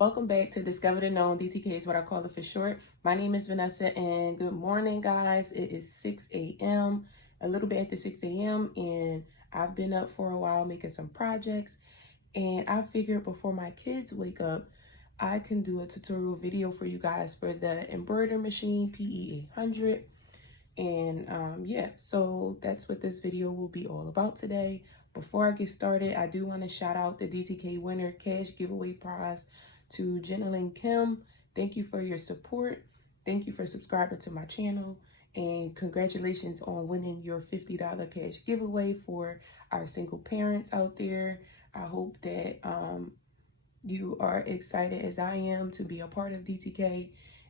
Welcome back to Discover the Known. DTK is what I call it for short. My name is Vanessa and good morning, guys. It is 6 a.m., a little bit after 6 a.m. and I've been up for a while making some projects, and I figured before my kids wake up, I can do a tutorial video for you guys for the embroidery machine PE800. And yeah, so that's what this video will be all about today. Before I get started, I do want to shout out the DTK winner cash giveaway prize to Jenilyn Kim. Thank you for your support. Thank you for subscribing to my channel. And congratulations on winning your $50 cash giveaway for our single parents out there. I hope that you are excited as I am to be a part of DTK.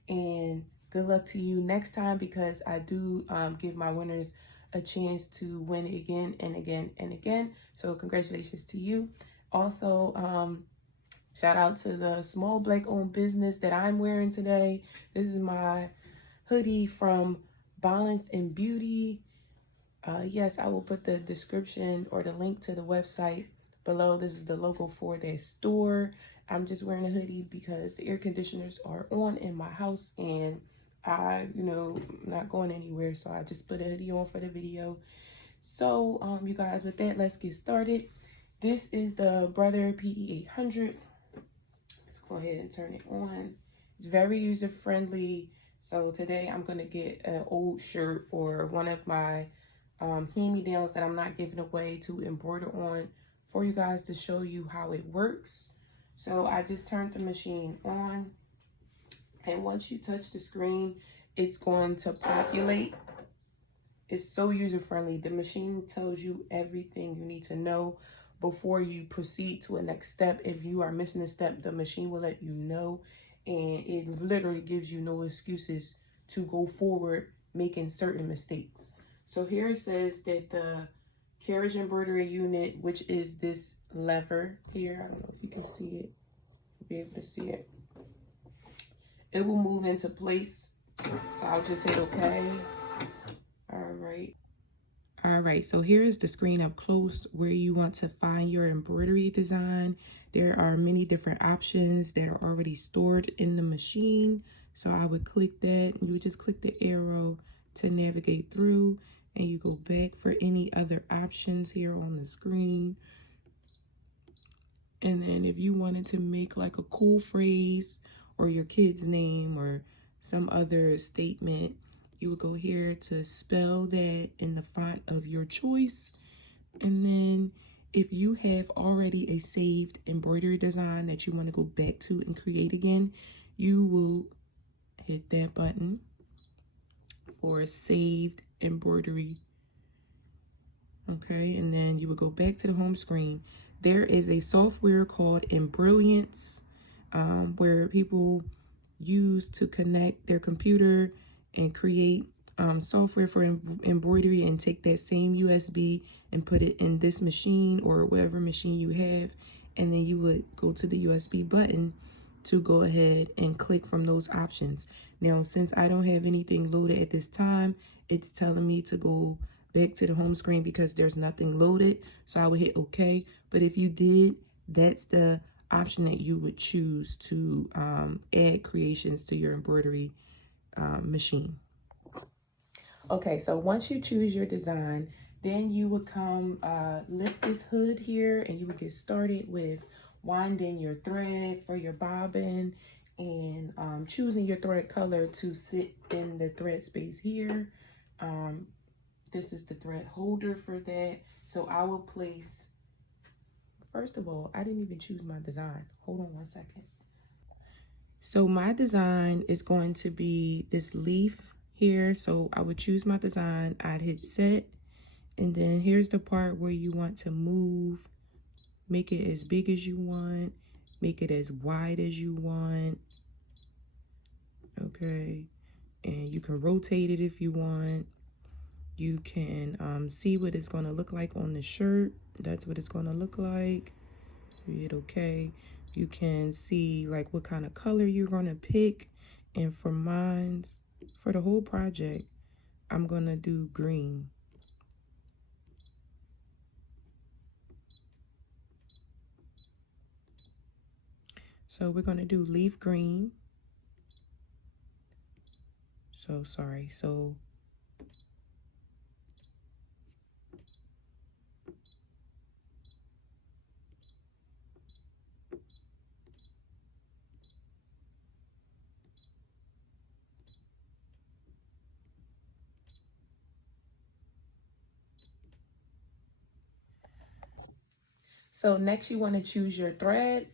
And good luck to you next time, because I do give my winners a chance to win again and again and again. So congratulations to you. Also, shout out to the small Black owned business that I'm wearing today. This is my hoodie from Balance and Beauty. Yes, I will put the description or the link to the website below. This is the logo for their store. I'm just wearing a hoodie because the air conditioners are on in my house and not going anywhere. So I just put a hoodie on for the video. So, you guys, with that, let's get started. This is the Embroider PE800. Let's go ahead and turn it on. It's very user friendly. So today I'm going to get an old shirt or one of my hand-me-downs that I'm not giving away to embroider on for you guys to show you how it works. So I just turned the machine on, and once you touch the screen, it's going to populate. It's so user-friendly. The machine tells you everything you need to know before you proceed to a next step. If you are missing a step, the machine will let you know, and it literally gives you no excuses to go forward making certain mistakes. So here it says that the carriage embroidery unit, which is this lever here, I don't know if you can see it, you'll be able to see it. It will move into place. So I'll just hit okay. All right, so here is the screen up close where you want to find your embroidery design. There are many different options that are already stored in the machine. So I would click that. You would just click the arrow to navigate through, and you go back for any other options here on the screen. And then if you wanted to make like a cool phrase or your kid's name or some other statement, you would go here to spell that in the font of your choice. And then if you have already a saved embroidery design that you want to go back to and create again, you will hit that button for saved embroidery. Okay, and then you would go back to the home screen. There is a software called Embroidery, where people use to connect their computer and create software for embroidery, and take that same USB and put it in this machine or whatever machine you have, and then you would go to the USB button to go ahead and click from those options. Now, since I don't have anything loaded at this time, it's telling me to go back to the home screen because there's nothing loaded. So I would hit okay. But if you did, that's the option that you would choose to add creations to your embroidery machine. Okay, so once you choose your design, then you would come lift this hood here, and you would get started with winding your thread for your bobbin and choosing your thread color to sit in the thread space here. This is the thread holder for that. So I will place, first of all, I didn't even choose my design. Hold on one second. So my design is going to be this leaf here. So I would choose my design, I'd hit set, and then here's the part where you want to move, make it as big as you want, make it as wide as you want. Okay, and you can rotate it if you want. You can see what it's going to look like on the shirt. That's what it's going to look like. You hit okay. You can see like what kind of color you're going to pick. And for mine, for the whole project, I'm going to do green. So we're going to do leaf green. So sorry. So next you want to choose your thread.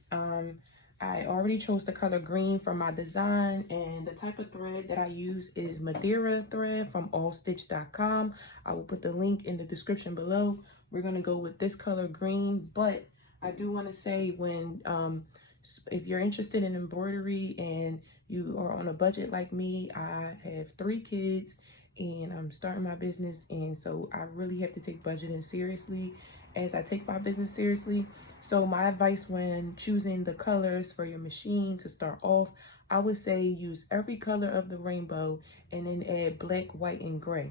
I already chose the color green for my design, and the type of thread that I use is Madeira thread from allstitch.com. I will put the link in the description below. We're going to go with this color green, but I do want to say when if you're interested in embroidery and you are on a budget like me, I have 3 kids and I'm starting my business, and so I really have to take budgeting seriously as I take my business seriously. So my advice when choosing the colors for your machine to start off, I would say use every color of the rainbow and then add black, white, and gray.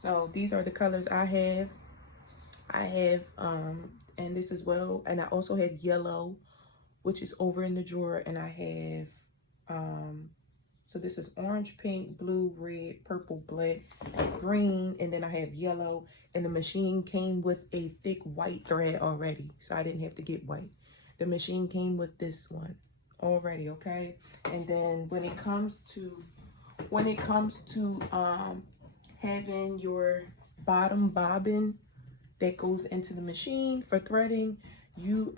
So these are the colors I have. And this as well, and I also have yellow, which is over in the drawer, and I have so this is orange, pink, blue, red, purple, black, green, and then I have yellow. And the machine came with a thick white thread already, so I didn't have to get white. The machine came with this one already, okay? And then when it comes to having your bottom bobbin that goes into the machine for threading, you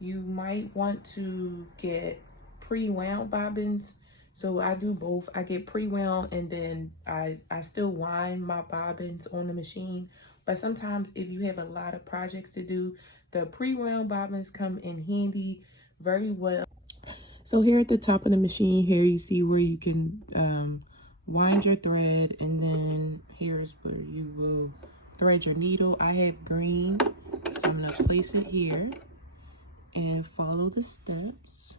might want to get pre-wound bobbins. So I do both. I get pre-wound and then I still wind my bobbins on the machine. But sometimes if you have a lot of projects to do, the pre-wound bobbins come in handy very well. So here at the top of the machine, here you see where you can wind your thread, and then here's where you will thread your needle. I have green, so I'm gonna place it here and follow the steps.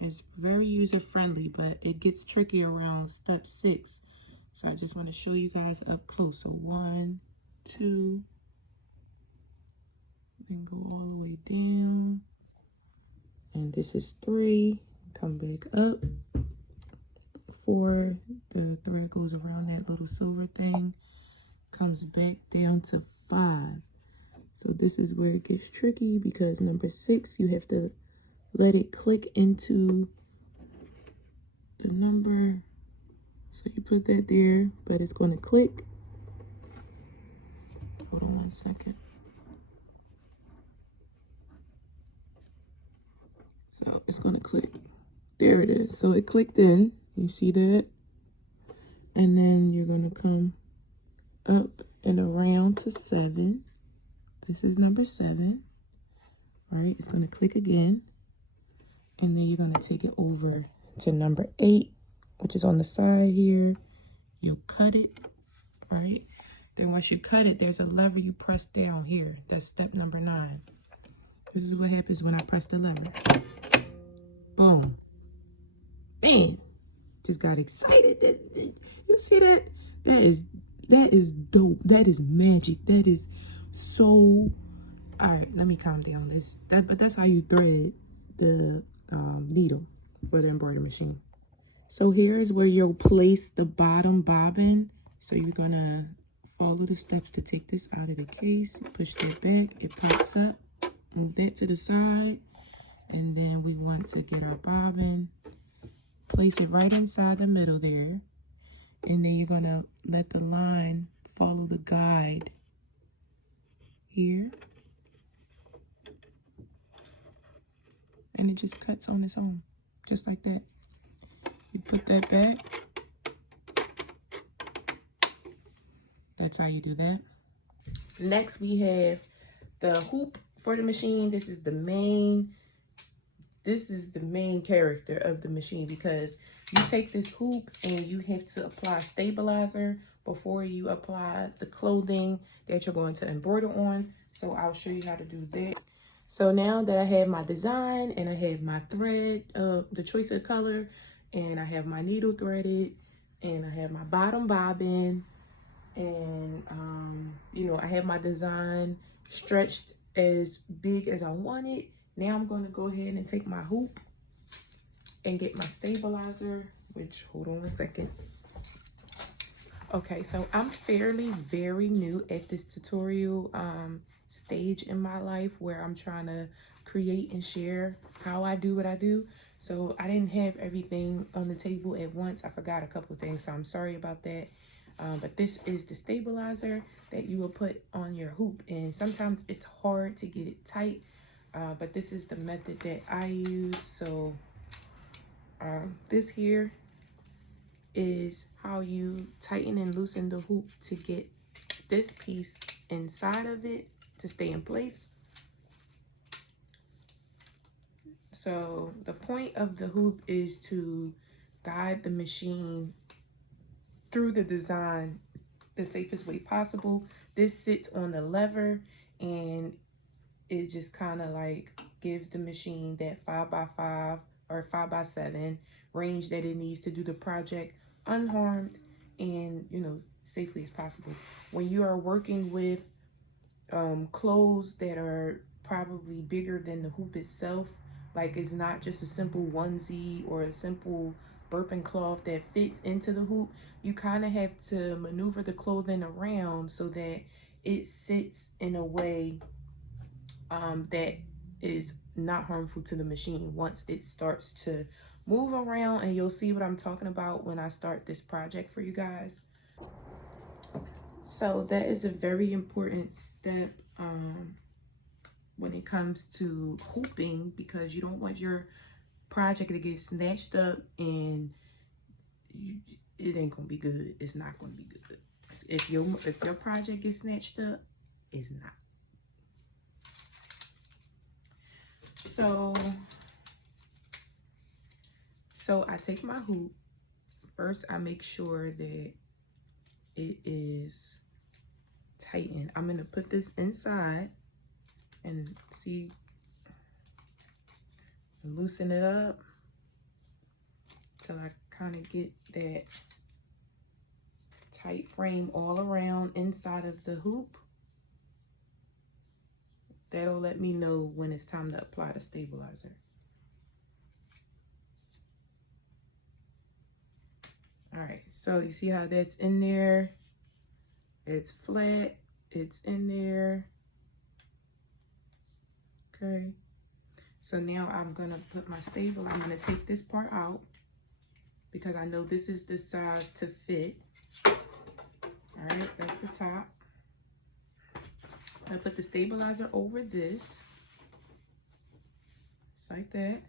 It's very user-friendly, but it gets tricky around step 6. So I just want to show you guys up close. So 1, 2, then go all the way down. And this is 3. Come back up. 4, the thread goes around that little silver thing. Comes back down to 5. So this is where it gets tricky, because number 6, you have to let it click into the number. So you put that there, but it's going to click. Hold on 1 second. So it's going to click. There it is. So it clicked in. You see that? And then you're going to come up and around to 7. This is number 7. All right, it's going to click again. And then you're going to take it over to number 8, which is on the side here. You'll cut it, right? Then once you cut it, there's a lever you press down here. That's step number 9. This is what happens when I press the lever. Boom. Bam. Just got excited. You see that? That is dope. That is magic. That is so... All right, let me calm down. But that's how you thread the needle for the embroidery machine. So here is where you'll place the bottom bobbin. So you're gonna follow the steps to take this out of the case. Push that back, it pops up. Move that to the side, and then we want to get our bobbin, place it right inside the middle there, and then you're gonna let the line follow the guide here, and it just cuts on its own, just like that. You put that back. That's how you do that. Next, we have the hoop for the machine. This is the main character of the machine, because you take this hoop and you have to apply stabilizer before you apply the clothing that you're going to embroider on. So I'll show you how to do that. So now that I have my design and I have my thread, the choice of color, and I have my needle threaded, and I have my bottom bobbin, and you know, I have my design stretched as big as I want it, Now I'm going to go ahead and take my hoop and get my stabilizer, which, hold on a second. Okay, so I'm very new at this tutorial stage in my life where I'm trying to create and share how I do what I do. So I didn't have everything on the table at once. I forgot a couple of things, so I'm sorry about that. But this is the stabilizer that you will put on your hoop, and sometimes it's hard to get it tight, but this is the method that I use. So this here is how you tighten and loosen the hoop to get this piece inside of it to stay in place. So the point of the hoop is to guide the machine through the design the safest way possible. This sits on the lever, and it just kind of like gives the machine that 5x5 or 5x7 range that it needs to do the project unharmed and, you know, safely as possible. When you are working with clothes that are probably bigger than the hoop itself, like it's not just a simple onesie or a simple burping cloth that fits into the hoop, you kind of have to maneuver the clothing around so that it sits in a way that is not harmful to the machine once it starts to move around. And you'll see what I'm talking about when I start this project for you guys. So that is a very important step when it comes to hooping, because you don't want your project to get snatched up and it ain't gonna be good. It's not gonna be good. If your project gets snatched up, it's not. So I take my hoop. First, I make sure that it is tightened. I'm gonna put this inside and see, loosen it up till I kind of get that tight frame all around inside of the hoop. That'll let me know when it's time to apply the stabilizer. All right, so you see how that's in there? It's flat, it's in there. Okay, so now I'm gonna put my stable. I'm gonna take this part out because I know this is the size to fit. All right, that's the top. I put the stabilizer over this, just like that.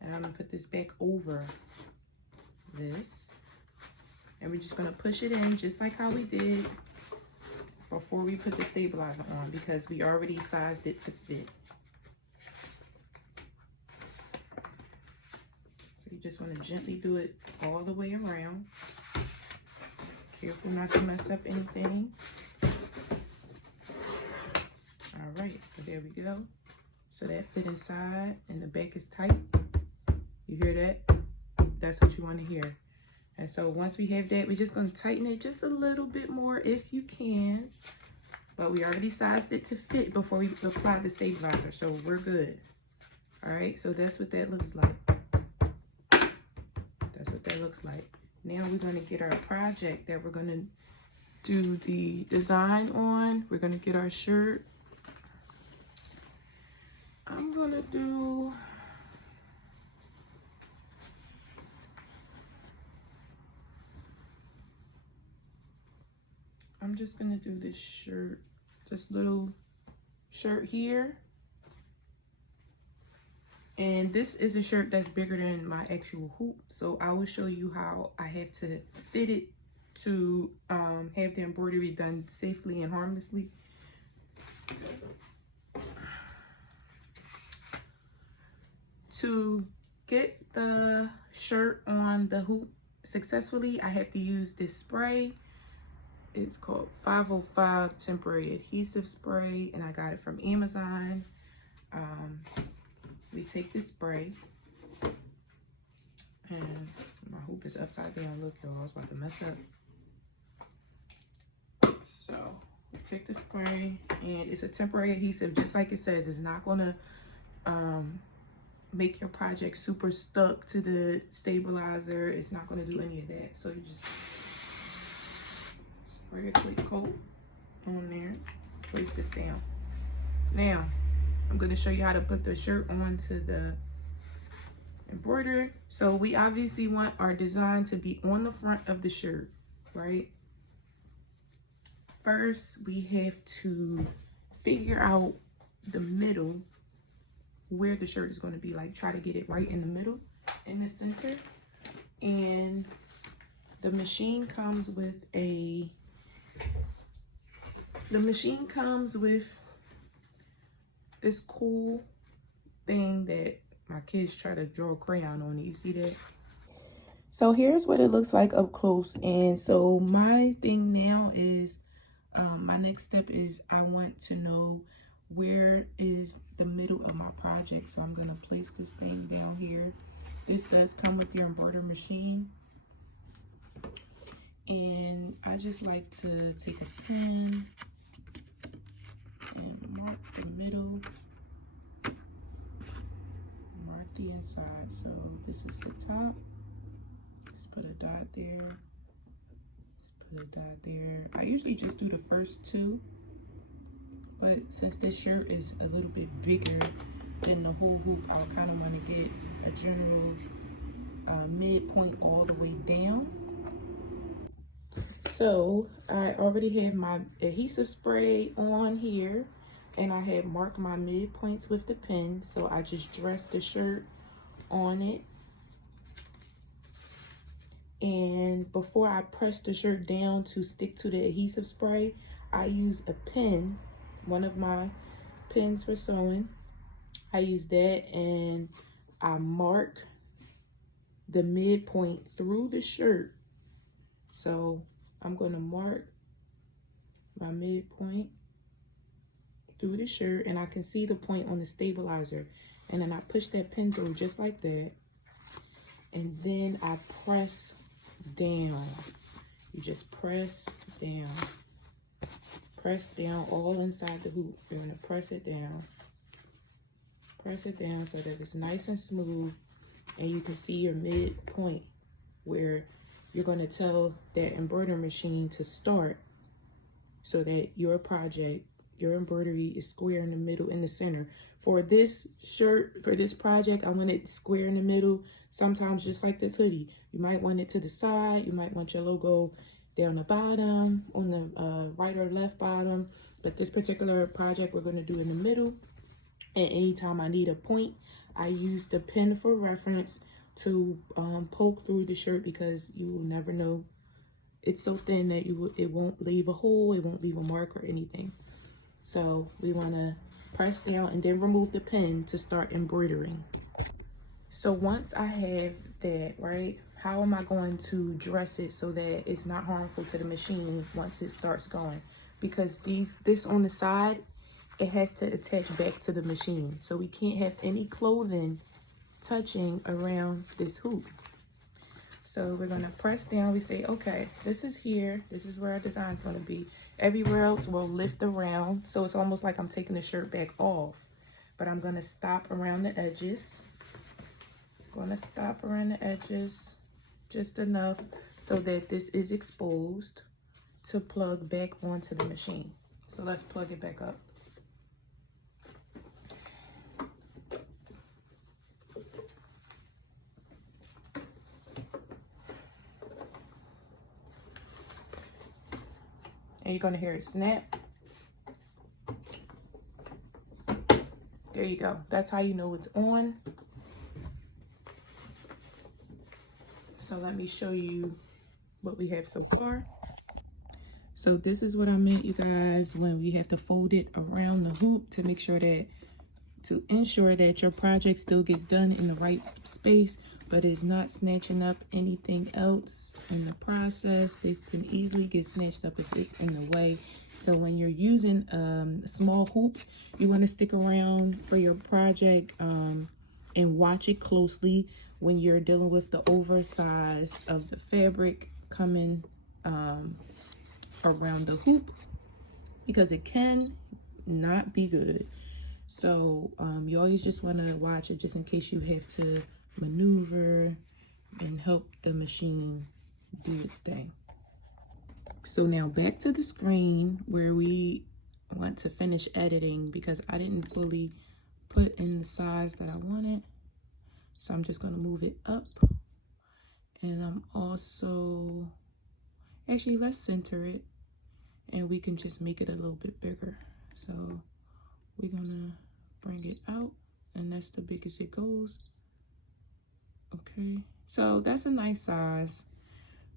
And I'm gonna put this back over this. And we're just gonna push it in just like how we did before we put the stabilizer on, because we already sized it to fit. So you just wanna gently do it all the way around. Careful not to mess up anything. All right, so there we go. So that fit inside and the back is tight. You hear that? That's what you want to hear. And so once we have that, we're just going to tighten it just a little bit more if you can. But we already sized it to fit before we apply the stabilizer, so we're good. All right, so that's what that looks like. That's what that looks like. Now we're going to get our project that we're going to do the design on. We're going to get our shirt. I'm just gonna do this shirt, this little shirt here. And this is a shirt that's bigger than my actual hoop, so I will show you how I have to fit it to have the embroidery done safely and harmlessly. To get the shirt on the hoop successfully, I have to use this spray. It's called 505 temporary adhesive spray, and I got it from Amazon. We take this spray, and my hoop is upside down. Look, y'all, I was about to mess up. So we take the spray, and it's a temporary adhesive, just like it says. It's not gonna make your project super stuck to the stabilizer. It's not going to do any of that. So you just spray a quick coat on there. Place this down. Now I'm going to show you how to put the shirt onto the embroidery. So we obviously want our design to be on the front of the shirt, right? First, we have to figure out the middle, where the shirt is going to be. Like, try to get it right in the middle, in the center. And the machine comes with this cool thing that my kids try to draw a crayon on it. You see that? So here's what it looks like up close. And so my thing now is, my next step is I want to know where is the middle of my project. So I'm going to place this thing down here. This does come with your embroidery machine. And I just like to take a pen and mark the middle, mark the inside. So this is the top. Just put a dot there. Put a dot there. I usually just do the first two, but since this shirt is a little bit bigger than the whole hoop, I kind of want to get a general midpoint all the way down. So I already have my adhesive spray on here, and I have marked my midpoints with the pen. So I just dress the shirt on it. And before I press the shirt down to stick to the adhesive spray, I use a pen, one of my pens for sewing. I use that and I mark the midpoint through the shirt. So I'm going to mark my midpoint through the shirt, and I can see the point on the stabilizer. And then I push that pen through just like that. And then I press down. You just press down all inside the hoop. You're going to press it down so that it's nice and smooth, and you can see your midpoint where you're going to tell that embroidery machine to start, so that your project, your embroidery, is square in the middle, in the center. For this shirt, for this project, I want it square in the middle. Sometimes just like this hoodie, you might want it to the side. You might want your logo down the bottom, on the right or left bottom. But this particular project, we're going to do in the middle. And anytime I need a point, I use the pen for reference to poke through the shirt, because you will never know. It's so thin that it won't leave a hole, it won't leave a mark or anything. So we want to press down and then remove the pen to start embroidering. So once I have that, right, how am I going to dress it so that it's not harmful to the machine once it starts going? Because this on the side, it has to attach back to the machine. So we can't have any clothing touching around this hoop. So we're going to press down. We say, okay, this is here. This is where our design is going to be. Everywhere else will lift around. So it's almost like I'm taking the shirt back off. But I'm going to stop around the edges. Going to stop around the edges just enough so that this is exposed to plug back onto the machine. So let's plug it back up. And you're going to hear it snap. There you go. That's how you know it's on. So let me show you what we have so far. So this is what I meant, you guys, when we have to fold it around the hoop to make sure that, to ensure that your project still gets done in the right space, but is not snatching up anything else in the process. This can easily get snatched up if it's in the way. So when you're using small hoops, you want to stick around for your project and watch it closely when you're dealing with the oversized of the fabric coming around the hoop, because it can not be good. So you always just want to watch it just in case you have to maneuver and help the machine do its thing. So now back to the screen where we want to finish editing, because I didn't fully put in the size that I wanted. So I'm just going to move it up. And I'm also, actually let's center it and we can just make it a little bit bigger. So we're going to bring it out, and that's the biggest it goes. Okay, so that's a nice size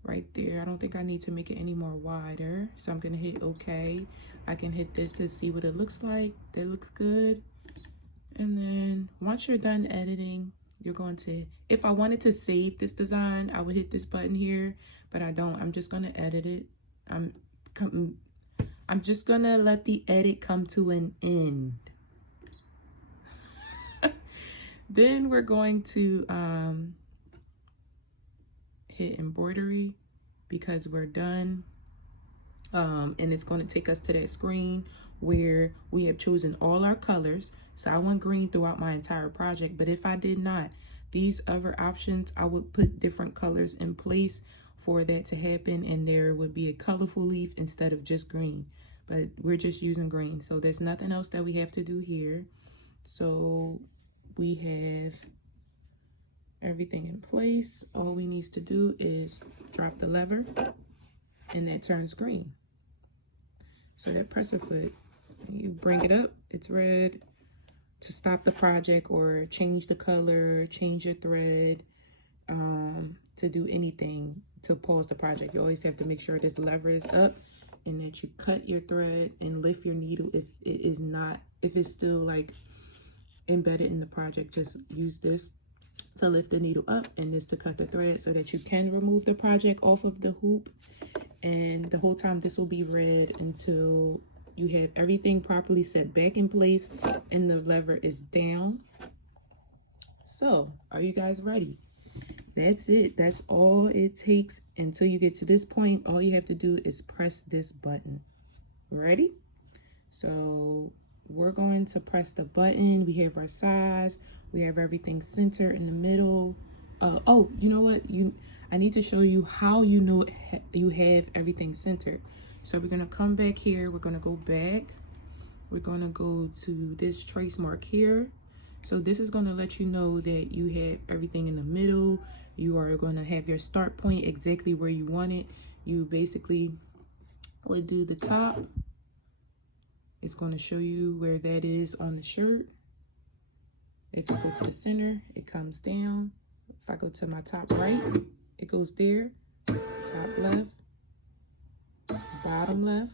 right there. I don't think I need to make it any more wider. So I'm gonna hit OK. I can hit this to see what it looks like. That looks good. And then once you're done editing, you're going to, if I wanted to save this design, I would hit this button here, but I don't. I'm just gonna edit it. I'm just gonna let the edit come to an end. Then we're going to hit embroidery because we're done. And it's going to take us to that screen where we have chosen all our colors. So I want green throughout my entire project, but if I did not, these other options, I would put different colors in place for that to happen, and there would be a colorful leaf instead of just green, but we're just using green. So there's nothing else that we have to do here. So we have everything in place. All we need to do is drop the lever and that turns green. So that presser foot, you bring it up, it's red. To stop the project or change the color, change your thread, to do anything to pause the project, you always have to make sure this lever is up and that you cut your thread and lift your needle. If it is not, if it's still like embedded in the project, just use this to lift the needle up and this to cut the thread so that you can remove the project off of the hoop. And the whole time this will be red until you have everything properly set back in place and the lever is down. So are you guys ready? That's it. That's all it takes until you get to this point. All you have to do is press this button. Ready? So we're going to press the button. We have our size. We have everything centered in the middle. Oh, you know what? I need to show you how you know you have everything centered. So we're gonna come back here. We're gonna go back. We're gonna go to this trace mark here. So this is gonna let you know that you have everything in the middle. You are gonna have your start point exactly where you want it. You basically would do the top. It's gonna show you where that is on the shirt. If you go to the center, it comes down. If I go to my top right, it goes there. Top left, bottom left,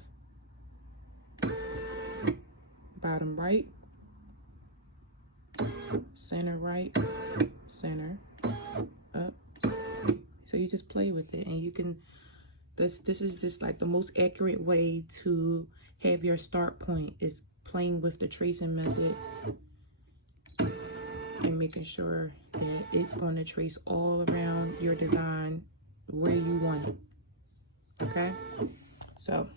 bottom right, center right, center up. So you just play with it, and you can, this is just like the most accurate way to have your start point, is playing with the tracing method and making sure that it's going to trace all around your design where you want it. Okay, so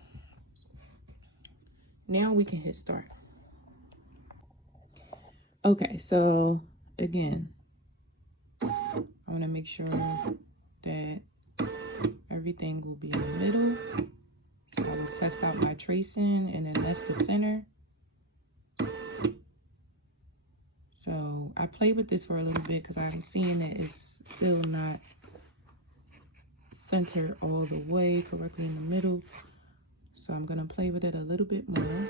now we can hit start. Okay, so again, I want to make sure that everything will be in the middle. So I will test out my tracing, and then that's the center. So I played with this for a little bit because I'm seeing that it's still not centered all the way correctly in the middle. So I'm gonna play with it a little bit more.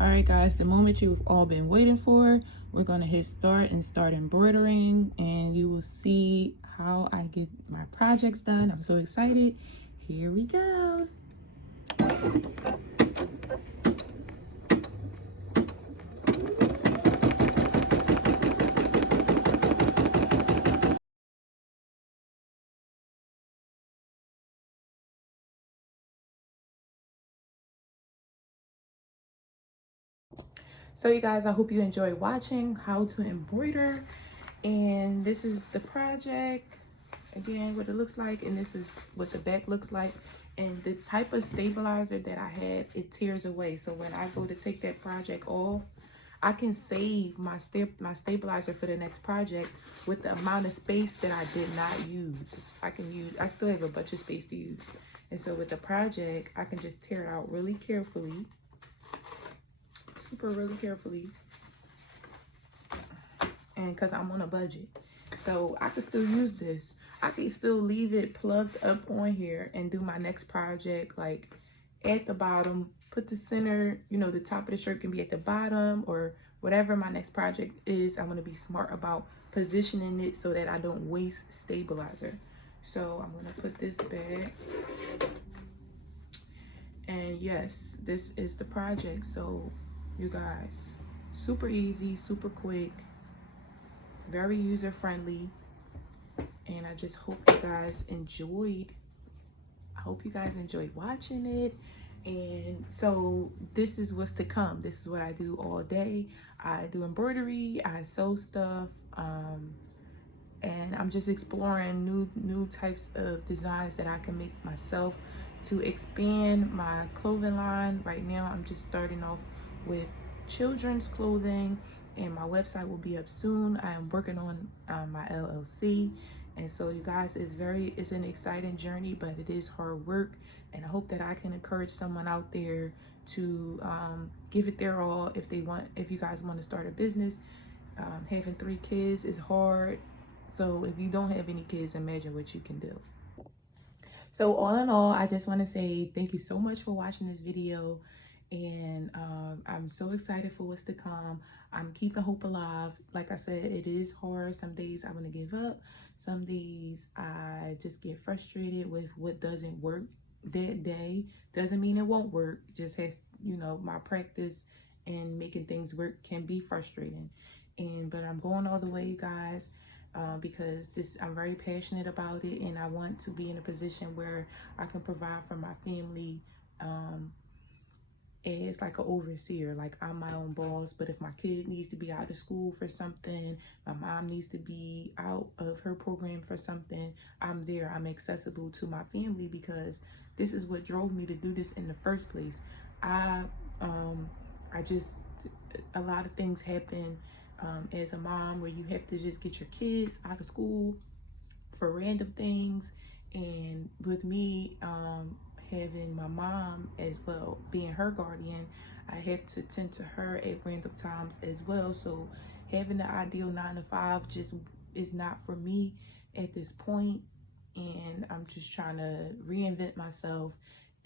All right, guys, the moment you've all been waiting for, we're gonna hit start and start embroidering, and you will see how I get my projects done. I'm so excited. Here we go. So you guys, I hope you enjoy watching how to embroider, and this is the project. again what it looks like, and this is what the back looks like. And the type of stabilizer that I have, it tears away. So when I go to take that project off, I can save my stabilizer for the next project with the amount of space that I did not use. I still have a bunch of space to use. And so with the project, I can just tear it out really carefully, really carefully. And because I'm on a budget. So I could still use this. I could still leave it plugged up on here and do my next project like at the bottom. Put the center, you know, the top of the shirt can be at the bottom, or whatever my next project is. I'm going to be smart about positioning it so that I don't waste stabilizer. So I'm going to put this back. And yes, this is the project. So you guys, super easy, super quick, very user friendly. And I just hope you guys enjoyed. I hope you guys enjoyed watching it. And so this is what's to come. This is what I do all day. I do embroidery, I sew stuff, and I'm just exploring new types of designs that I can make myself to expand my clothing line. Right now I'm just starting off with children's clothing, and my website will be up soon. I am working on my LLC. And so you guys, it's an exciting journey, but it is hard work. And I hope that I can encourage someone out there to give it their all if you guys want to start a business. Having 3 kids is hard. So if you don't have any kids, imagine what you can do. So all in all, I just want to say thank you so much for watching this video. And I'm so excited for what's to come. I'm keeping hope alive. Like I said, it is hard. Some days I want to give up. Some days I just get frustrated with what doesn't work that day. Doesn't mean it won't work. Just has, you know, my practice and making things work can be frustrating. But I'm going all the way, you guys. Because I'm very passionate about it, and I want to be in a position where I can provide for my family as like an overseer. Like, I'm my own boss, but if my kid needs to be out of school for something, my mom needs to be out of her program for something, I'm there. I'm accessible to my family, because this is what drove me to do this in the first place. A lot of things happen as a mom where you have to just get your kids out of school for random things. And with me having my mom as well, being her guardian, I have to tend to her at random times as well. So having the ideal 9-to-5 just is not for me at this point. And I'm just trying to reinvent myself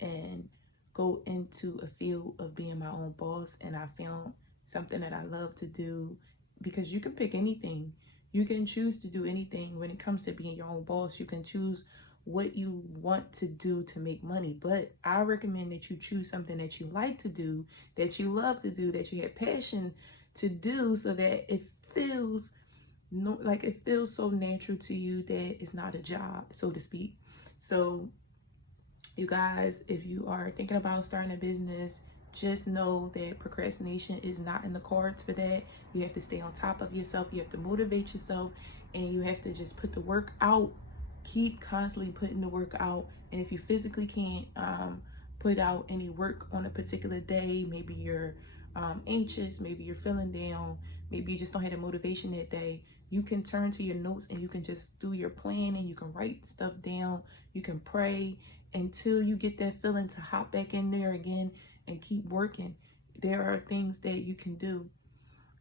and go into a field of being my own boss. And I found something that I love to do, because you can pick anything. You can choose to do anything when it comes to being your own boss. You can choose what you want to do to make money, but I recommend that you choose something that you like to do, that you love to do, that you have passion to do, so that it feels so natural to you that it's not a job, so to speak. So you guys, if you are thinking about starting a business, just know that procrastination is not in the cards for that. You have to stay on top of yourself. You have to motivate yourself, and you have to just put the work out. Keep constantly putting the work out. And if you physically can't put out any work on a particular day, maybe you're anxious, maybe you're feeling down, maybe you just don't have the motivation that day, you can turn to your notes and you can just do your plan, and you can write stuff down. You can pray until you get that feeling to hop back in there again and keep working. There are things that you can do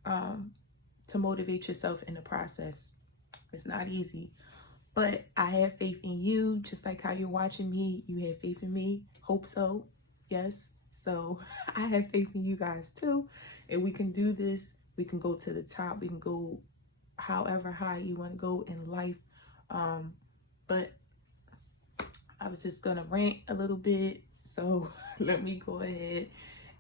to motivate yourself in the process. It's not easy, but I have faith in you, just like how you're watching me. You have faith in me. Hope so. Yes. So I have faith in you guys too. And we can do this. We can go to the top. We can go however high you want to go in life. But I was just going to rant a little bit. So let me go ahead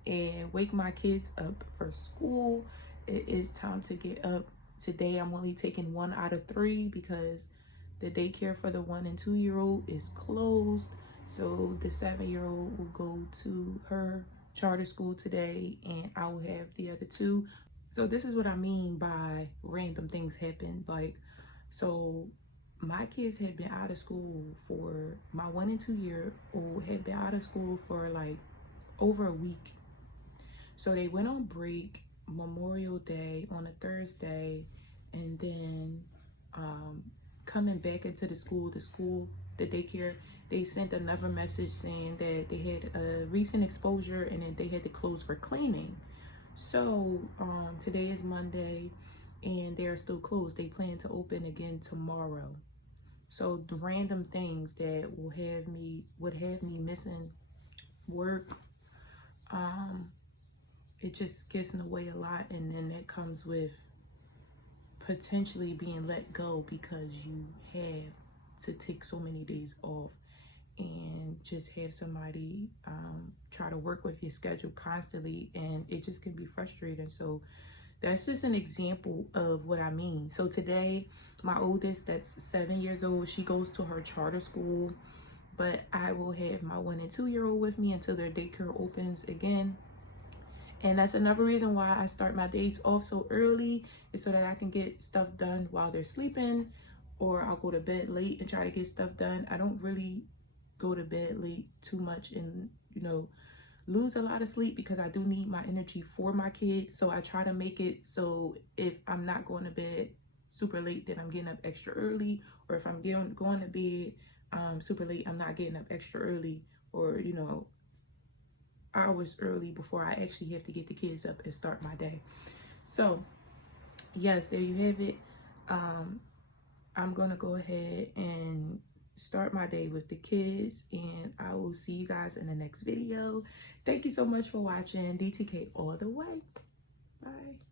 and wake my kids up for school. It is time to get up. Today I'm only taking 1 out of 3 because the daycare for the 1- and 2-year-old is closed. So the 7-year-old will go to her charter school today, and I will have the other 2. So this is what I mean by random things happen. So my kids had been out of school for, my 1 and 2 year old had been out of school for like over a week. So they went on break Memorial Day on a Thursday, and then coming back into the school, the daycare, they sent another message saying that they had a recent exposure and then they had to close for cleaning. So today is Monday and they're still closed. They plan to open again tomorrow. So the random things that would have me missing work, it just gets in the way a lot, and then that comes with potentially being let go because you have to take so many days off and just have somebody try to work with your schedule constantly, and it just can be frustrating. So that's just an example of what I mean. So today, my oldest, that's 7 years old, she goes to her charter school, but I will have my 1 and 2 year old with me until their daycare opens again. And that's another reason why I start my days off so early, is so that I can get stuff done while they're sleeping, or I'll go to bed late and try to get stuff done. I don't really go to bed late too much and, you know, lose a lot of sleep because I do need my energy for my kids. So I try to make it so if I'm not going to bed super late, then I'm getting up extra early, or if I'm going to bed super late, I'm not getting up extra early, or, you know, hours early before I actually have to get the kids up and start my day. So yes, there you have it. I'm gonna go ahead and start my day with the kids, and I will see you guys in the next video. Thank you so much for watching. DTK all the way. Bye.